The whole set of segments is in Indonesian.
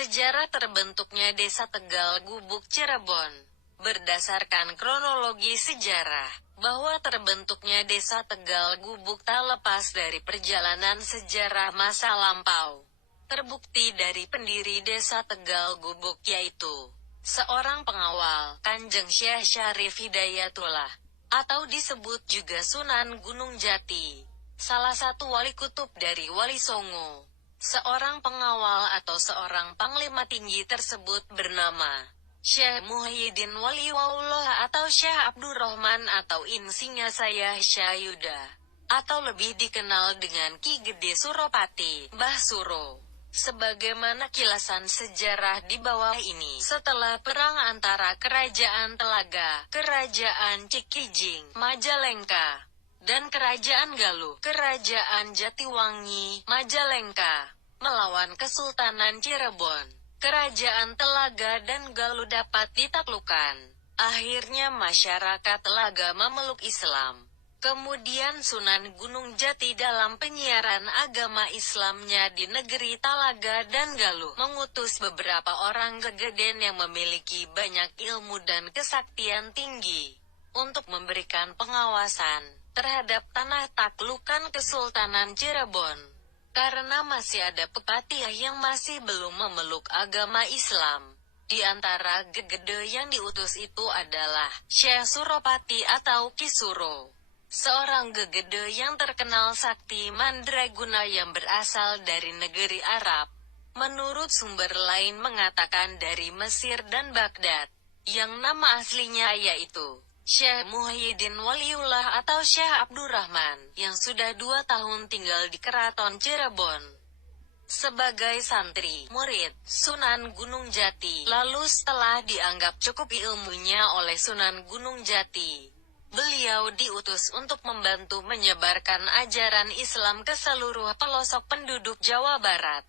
Sejarah terbentuknya Desa Tegal Gubuk Cirebon. Berdasarkan kronologi sejarah, bahwa terbentuknya Desa Tegal Gubuk tak lepas dari perjalanan sejarah masa lampau. Terbukti dari pendiri Desa Tegal Gubuk yaitu seorang pengawal, Kanjeng Syekh Syarif Hidayatullah, atau disebut juga Sunan Gunung Jati, salah satu wali kutub dari Wali Songo. Seorang pengawal atau seorang panglima tinggi tersebut bernama Syekh Muhyiddin Waliullah atau Syekh Abdurrahman atau Insinya saya Syayuda, atau lebih dikenal dengan Ki Gede Suropati, Mbah Suro. Sebagaimana kilasan sejarah di bawah ini, setelah perang antara Kerajaan Telaga, Kerajaan Cikijing, Majalengka, dan Kerajaan Galuh, Kerajaan Jatiwangi, Majalengka, melawan Kesultanan Cirebon, Kerajaan Telaga dan Galuh dapat ditaklukkan. Akhirnya masyarakat Telaga memeluk Islam. Kemudian Sunan Gunung Jati dalam penyiaran agama Islamnya di negeri Talaga dan Galuh mengutus beberapa orang gegeden yang memiliki banyak ilmu dan kesaktian tinggi untuk memberikan pengawasan terhadap tanah taklukan Kesultanan Cirebon. Karena masih ada pepatih yang masih belum memeluk agama Islam. Di antara gegede yang diutus itu adalah Syekh Suropati atau Ki Suro, seorang gegede yang terkenal sakti mandraguna yang berasal dari negeri Arab. Menurut sumber lain mengatakan dari Mesir dan Baghdad, yang nama aslinya yaitu Syekh Muhyiddin Waliullah atau Syekh Abdurrahman, yang sudah 2 tahun tinggal di Keraton Cirebon sebagai santri, murid, Sunan Gunung Jati. Lalu setelah dianggap cukup ilmunya oleh Sunan Gunung Jati, beliau diutus untuk membantu menyebarkan ajaran Islam ke seluruh pelosok penduduk Jawa Barat.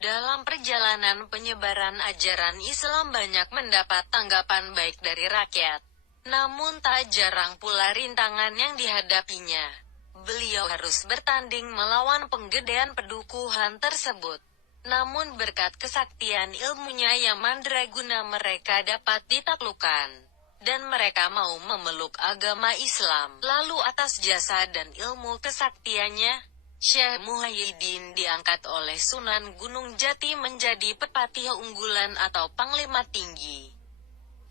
Dalam perjalanan penyebaran ajaran Islam banyak mendapat tanggapan baik dari rakyat. Namun tak jarang pula rintangan yang dihadapinya. Beliau harus bertanding melawan penggedean pedukuhan tersebut. Namun berkat kesaktian ilmunya yang mandraguna mereka dapat ditaklukkan. Dan mereka mau memeluk agama Islam. Lalu atas jasa dan ilmu kesaktiannya, Syekh Muhyiddin diangkat oleh Sunan Gunung Jati menjadi pepatih unggulan atau panglima tinggi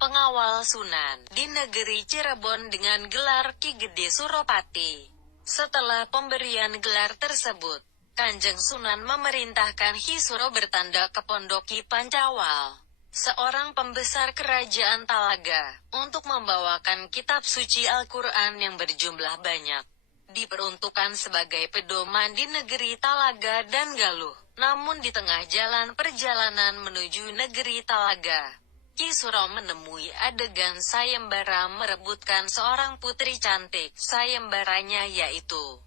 pengawal Sunan di negeri Cirebon dengan gelar Ki Gede Suropati. Setelah pemberian gelar tersebut, Kanjeng Sunan memerintahkan Ki Suro bertanda ke Pondok Ki Pancawal, seorang pembesar kerajaan Talaga, untuk membawakan kitab suci Al-Quran yang berjumlah banyak. Diperuntukkan sebagai pedoman di negeri Talaga dan Galuh. Namun di tengah jalan perjalanan menuju negeri Talaga, Ki Suro menemui adegan sayembara merebutkan seorang putri cantik. Sayembaranya yaitu,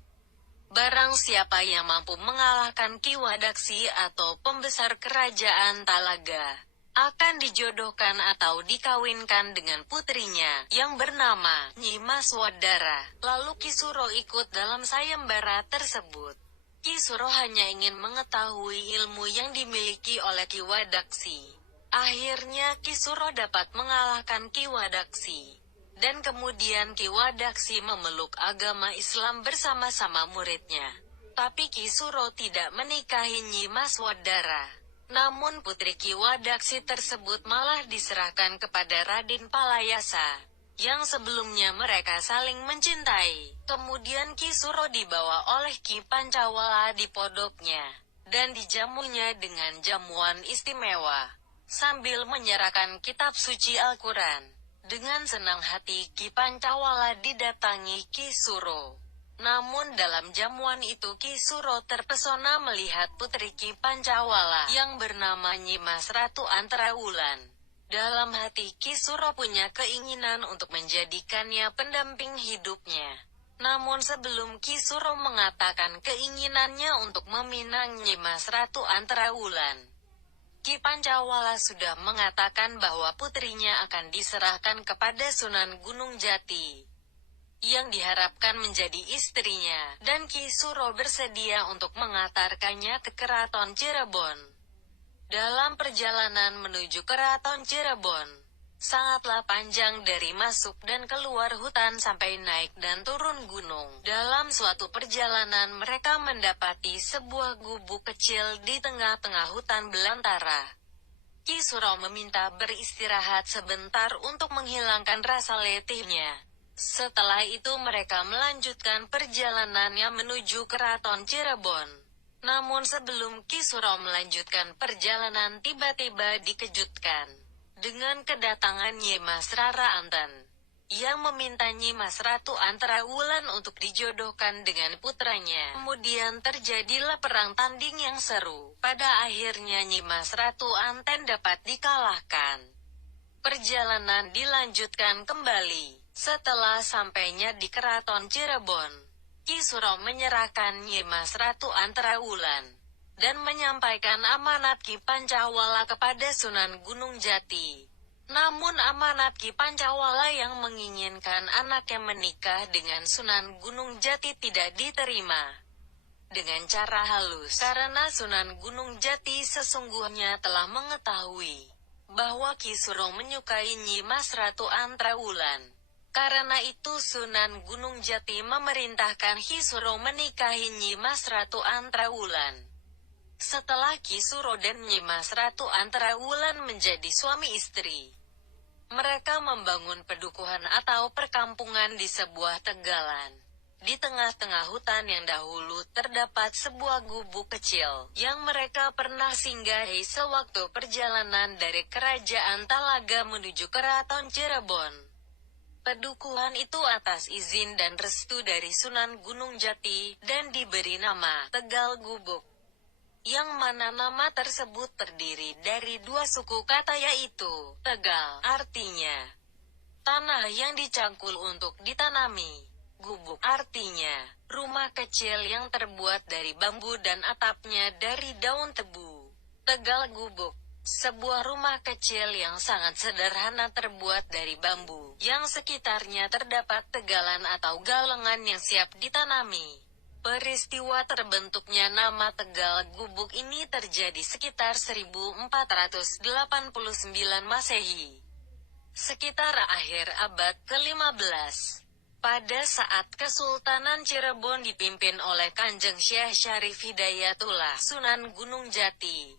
barang siapa yang mampu mengalahkan Ki Wadaksi atau pembesar kerajaan Talaga, akan dijodohkan atau dikawinkan dengan putrinya, yang bernama Nyi Mas Wadara. Lalu Ki Suro ikut dalam sayembara tersebut. Ki Suro hanya ingin mengetahui ilmu yang dimiliki oleh Ki Wadaksi. Akhirnya Ki Suro dapat mengalahkan Ki Wadaksi. Dan kemudian Ki Wadaksi memeluk agama Islam bersama-sama muridnya. Tapi Ki Suro tidak menikahi Nyi Mas Wadara. Namun putri Ki Wadaksi tersebut malah diserahkan kepada Raden Palayasa, yang sebelumnya mereka saling mencintai. Kemudian Ki Suro dibawa oleh Ki Pancawala di podoknya, dan dijamunya dengan jamuan istimewa, sambil menyerahkan kitab suci Al-Quran. Dengan senang hati Ki Pancawala didatangi Ki Suro. Namun dalam jamuan itu Ki Suro terpesona melihat putri Ki Pancawala yang bernama Nyi Mas Ratu Antrawulan. Dalam hati Ki Suro punya keinginan untuk menjadikannya pendamping hidupnya. Namun sebelum Ki Suro mengatakan keinginannya untuk meminang Nyi Mas Ratu Antrawulan, Ki Pancawala sudah mengatakan bahwa putrinya akan diserahkan kepada Sunan Gunung Jati, yang diharapkan menjadi istrinya, dan Ki Suro bersedia untuk mengantarkannya ke Keraton Cirebon. Dalam perjalanan menuju Keraton Cirebon, sangatlah panjang dari masuk dan keluar hutan sampai naik dan turun gunung. Dalam suatu perjalanan mereka mendapati sebuah gubuk kecil di tengah-tengah hutan belantara. Ki Suro meminta beristirahat sebentar untuk menghilangkan rasa letihnya. Setelah itu mereka melanjutkan perjalanannya menuju Keraton Cirebon. Namun sebelum Ki Suro melanjutkan perjalanan tiba-tiba dikejutkan dengan kedatangan Nyimas Rara Anten, yang meminta Nyimas Ratu Antrawulan untuk dijodohkan dengan putranya. Kemudian terjadilah perang tanding yang seru. Pada akhirnya Nyimas Ratu Anten dapat dikalahkan. Perjalanan dilanjutkan kembali. Setelah sampainya di Keraton Cirebon, Ki Suro menyerahkan Nyimas Ratu Antrawulan dan menyampaikan amanat Ki Pancawala kepada Sunan Gunung Jati. Namun amanat Ki Pancawala yang menginginkan anaknya menikah dengan Sunan Gunung Jati tidak diterima. Dengan cara halus, karena Sunan Gunung Jati sesungguhnya telah mengetahui bahwa Ki Suro menyukai Nyimas Ratu Antrawulan. Karena itu Sunan Gunung Jati memerintahkan Ki Suro menikahi Nyimas Ratu Antrawulan. Setelah Ki Suro dan Nyimas Ratu Antrawulan menjadi suami istri, mereka membangun pedukuhan atau perkampungan di sebuah tegalan. Di tengah-tengah hutan yang dahulu terdapat sebuah gubuk kecil, yang mereka pernah singgahi sewaktu perjalanan dari Kerajaan Talaga menuju Keraton Cirebon. Pedukuhan itu atas izin dan restu dari Sunan Gunung Jati, dan diberi nama Tegal Gubuk, yang mana nama tersebut terdiri dari dua suku kata yaitu Tegal, artinya tanah yang dicangkul untuk ditanami. Gubuk artinya rumah kecil yang terbuat dari bambu dan atapnya dari daun tebu. Tegal Gubuk, sebuah rumah kecil yang sangat sederhana terbuat dari bambu, yang sekitarnya terdapat tegalan atau galengan yang siap ditanami. Peristiwa terbentuknya nama Tegal Gubuk ini terjadi sekitar 1489 Masehi, sekitar akhir abad ke-15. Pada saat Kesultanan Cirebon dipimpin oleh Kanjeng Syekh Syarif Hidayatullah Sunan Gunung Jati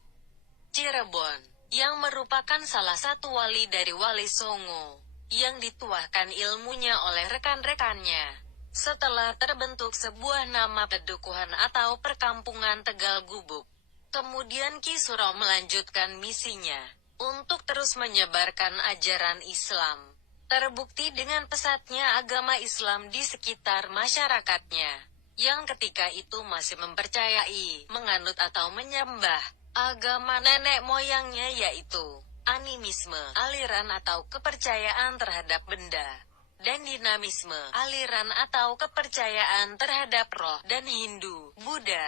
Cirebon, yang merupakan salah satu wali dari Wali Songo, yang dituahkan ilmunya oleh rekan-rekannya. Setelah terbentuk sebuah nama pedukuhan atau perkampungan Tegal Gubuk, kemudian Ki Suro melanjutkan misinya untuk terus menyebarkan ajaran Islam. Terbukti dengan pesatnya agama Islam di sekitar masyarakatnya, yang ketika itu masih mempercayai, menganut atau menyembah agama nenek moyangnya yaitu animisme, aliran atau kepercayaan terhadap benda, dan dinamisme, aliran atau kepercayaan terhadap roh, dan Hindu, Buddha.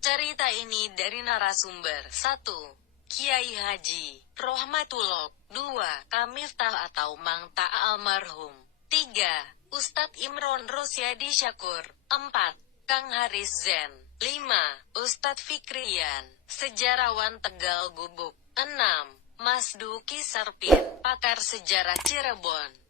Cerita ini dari narasumber 1. Kiai Haji Rohmatullah. 2. Kamiftah atau Mang Ta almarhum. 3. Ustadz Imron Rosyadi Syakur. 4. Kang Haris Zen. 5. Ustadz Fikrian, sejarawan Tegal Gubuk. 6. Mas Duki Sarpin, pakar sejarah Cirebon.